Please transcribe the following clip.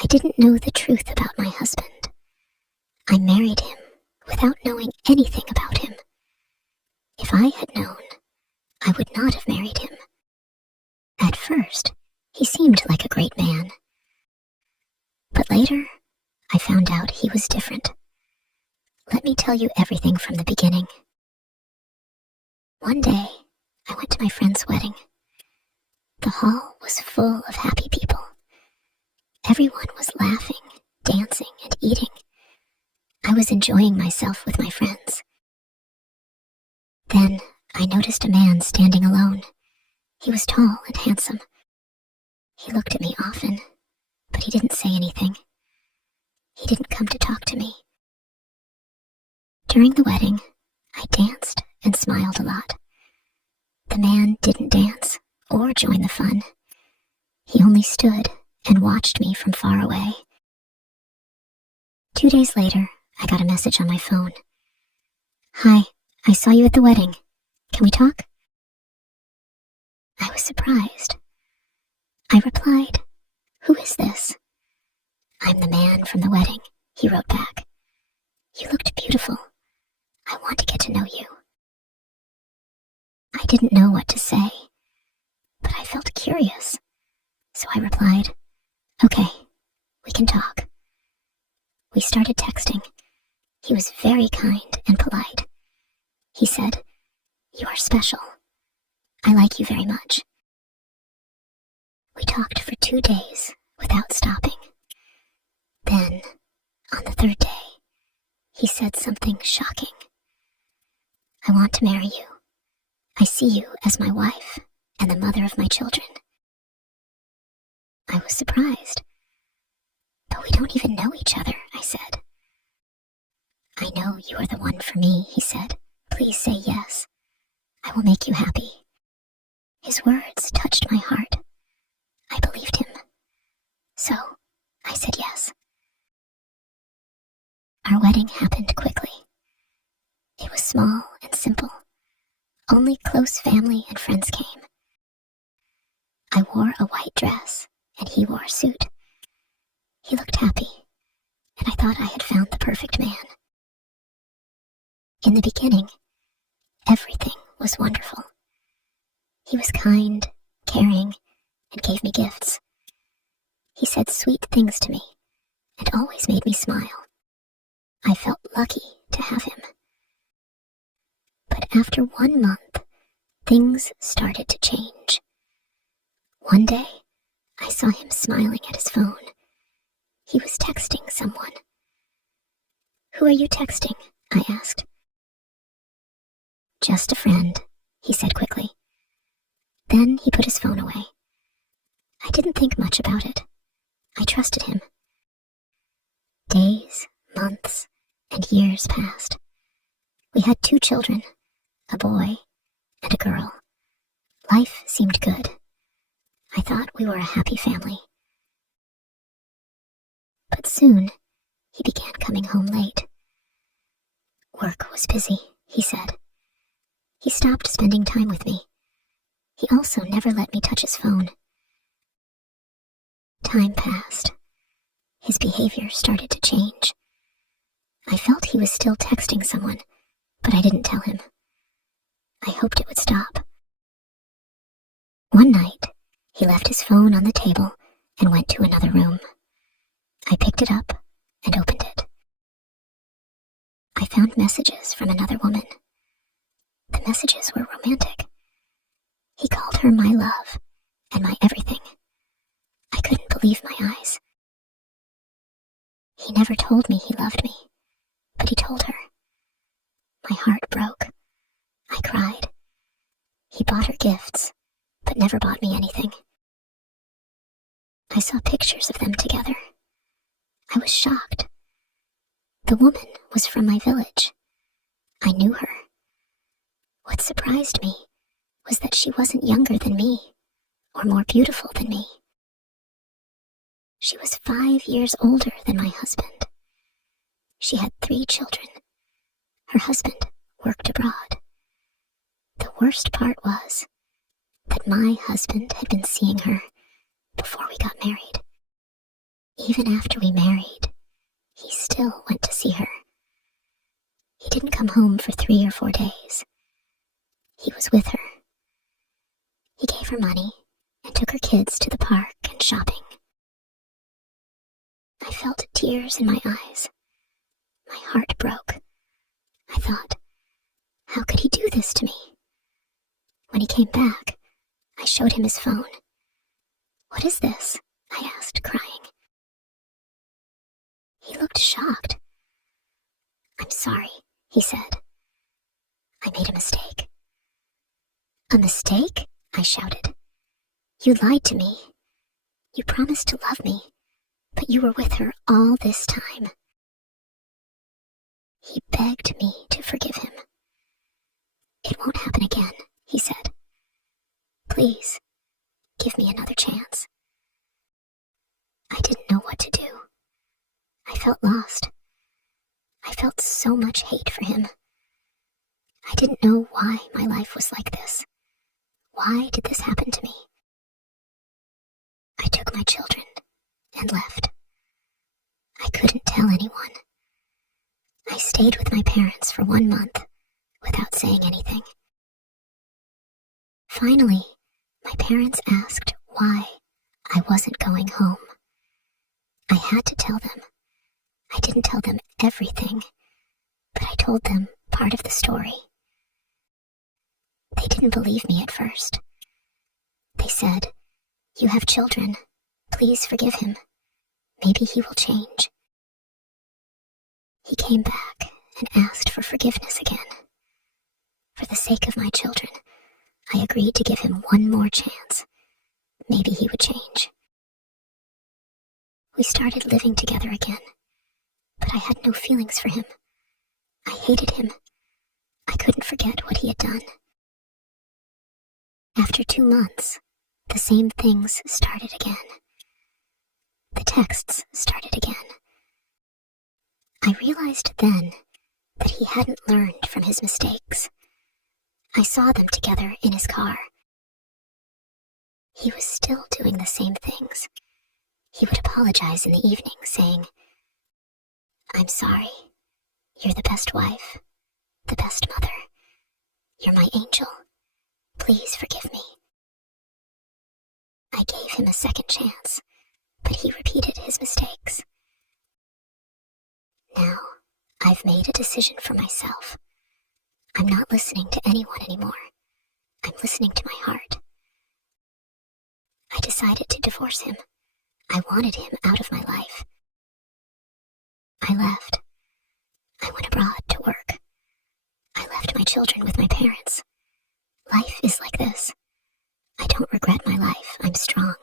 I didn't know the truth about my husband. I married him without knowing anything about him. If I had known, I would not have married him. At first, he seemed like a great man. But later, I found out he was different. Let me tell you everything from the beginning. One day, I went to my friend's wedding. The hall was full of happy people. Everyone was laughing, dancing, and eating. I was enjoying myself with my friends. Then, I noticed a man standing alone. He was tall and handsome. He looked at me often, but he didn't say anything. He didn't come to talk to me. During the wedding, I danced and smiled a lot. The man didn't dance or join the fun. He only stood and watched me from far away. 2 days later, I got a message on my phone. "Hi, I saw you at the wedding. Can we talk?" I was surprised. I replied, "Who is this?" "I'm the man from the wedding," he wrote back. "You looked beautiful. I want to get to know you." I didn't know what to say, but I felt curious. So I replied, "Okay, we can talk." We started texting. He was very kind and polite. He said, "You are special. I like you very much." We talked for 2 days without stopping. Then, on the 3rd day, he said something shocking. "I want to marry you. I see you as my wife and the mother of my children." I was surprised. "But we don't even know each other," I said. "I know you are the one for me," he said. "Please say yes. I will make you happy." His words touched my heart. I believed him. So, I said yes. Our wedding happened quickly. It was small and simple. Only close family and friends came. I wore a white dress, and he wore a suit. He looked happy, and I thought I had found the perfect man. In the beginning, everything was wonderful. He was kind, caring, and gave me gifts. He said sweet things to me, and always made me smile. I felt lucky to have him. But after 1 month, things started to change. One day, I saw him smiling at his phone. He was texting someone. "Who are you texting?" I asked. "Just a friend," he said quickly. Then he put his phone away. I didn't think much about it. I trusted him. Days, months, and years passed. We had 2 children, a boy and a girl. Life seemed good. I thought we were a happy family. But soon, he began coming home late. Work was busy, he said. He stopped spending time with me. He also never let me touch his phone. Time passed. His behavior started to change. I felt he was still texting someone, but I didn't tell him. I hoped it would stop. One night, he left his phone on the table and went to another room. I picked it up and opened it. I found messages from another woman. The messages were romantic. He called her my love and my everything. I couldn't believe my eyes. He never told me he loved me, but he told her. My heart broke. I cried. He bought her gifts, but never bought me anything. I saw pictures of them together. I was shocked. The woman was from my village. I knew her. What surprised me was that she wasn't younger than me, or more beautiful than me. She was 5 years older than my husband. She had 3 children. Her husband worked abroad. The worst part was that my husband had been seeing her before we got married. Even after we married, he still went to see her. He didn't come home for 3 or 4 days. He was with her. He gave her money and took her kids to the park and shopping. I felt tears in my eyes. My heart broke. I thought, how could he do this to me? When he came back, I showed him his phone. "What is this?" I asked, crying. He looked shocked. "I'm sorry," he said. "I made a mistake." "A mistake?" I shouted. "You lied to me. You promised to love me, but you were with her all this time." He begged me to forgive him. "It won't happen again," he said. "Please, give me another chance." I didn't know what to do. I felt lost. I felt so much hate for him. I didn't know why my life was like this. Why did this happen to me? I took my children and left. I couldn't tell anyone. I stayed with my parents for 1 month without saying anything. Finally, my parents asked why I wasn't going home. I had to tell them. I didn't tell them everything, but I told them part of the story. They didn't believe me at first. They said, "You have children. Please forgive him. Maybe he will change." He came back and asked for forgiveness again. For the sake of my children, I agreed to give him 1 more chance. Maybe he would change. We started living together again, but I had no feelings for him. I hated him. I couldn't forget what he had done. After 2 months, the same things started again. The texts started again. I realized then that he hadn't learned from his mistakes. I saw them together in his car. He was still doing the same things. He would apologize in the evening, saying, "I'm sorry. You're the best wife, the best mother. You're my angel. Please forgive me." I gave him a second chance, but he repeated his mistakes. Now, I've made a decision for myself. I'm not listening to anyone anymore. I'm listening to my heart. I decided to divorce him. I wanted him out of my life. I left. I went abroad to work. I left my children with my parents. Life is like this. I don't regret my life. I'm strong.